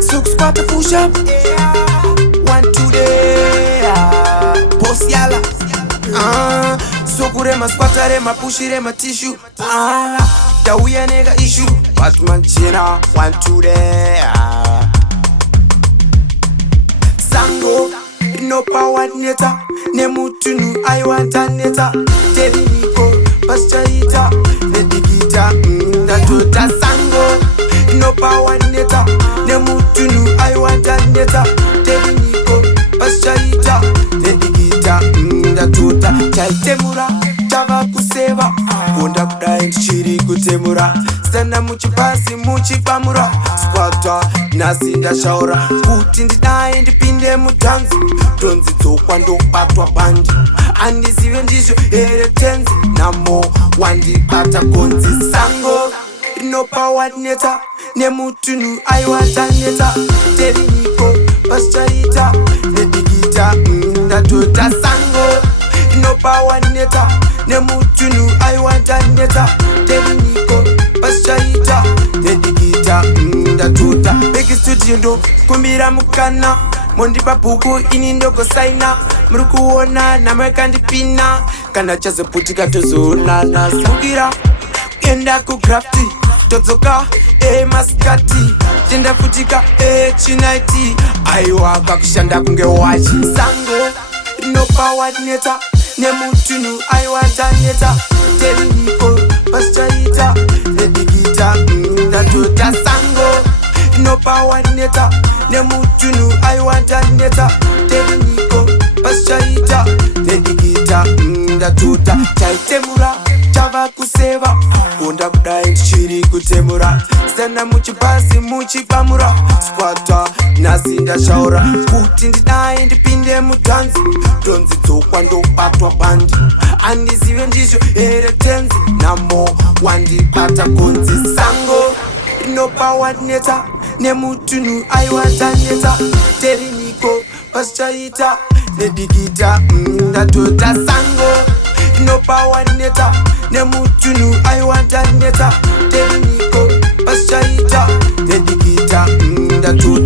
Suk squat to push up. 1 2 day. Post yala. Sokurema squatarema pushirema tissue. Tauya nega issue. Batman china 1 2 day. Sango no power neta. Nemutunu I want a neta. Teliniko paschaita. Nedigita Natota sango no power neta. Nemutunu I want a neta. Teliniko paschaita. Nedigita Natota Chaitemura Chava kuseva Kunda kudai chiri kutemura Sana muchipasi muchipamura Squata nasinda shaura Kuti ndinae ndipinde mutanzi Tonzi tsokwa ndopatwa bandi Andizive ndizvo ere tenzi Namo wandipata konzi sango Rinopa wadneta Nemutunu aiwata neta Teliniko paschaita Nedigita ndatota sango Rinopa wadneta Nemutunu aiwata neta Teliniko paschaita Nedigita ndatota Begi studio ndo kumira mukana Mondipa buku ini ndoko saina Mrukuona na mweka ndipina Kana chaze putika tozona Sukira Enda kukrafti Tozoka maskati Tenda futika chinaiti Aiwa kakushanda kunge wachi Sango No power neta Nemutunu aiwata neta Teliniko paschaita Nedigita ndatota sango No power neta Nemutunu aiwata neta Teliniko paschaita Nedigita ndatota Chaitemura Chava kuseva Kunda kudai chiri kutemura Sana muchipasi muchipamura Squata nasinda shaura Kuti ndinae ndipinde mutanzi Tonzi tsokwa ndopatwa bandi Andizive ndizvo ere tenzi Namo wandipata konzi sango Rinopa wadneta Nemutunu aiwata neta Teliniko paschaita Nedigita ndatota sango Rinopa wadneta Nemutunu aiwata neta Teliniko paschaita Nedigita ndatota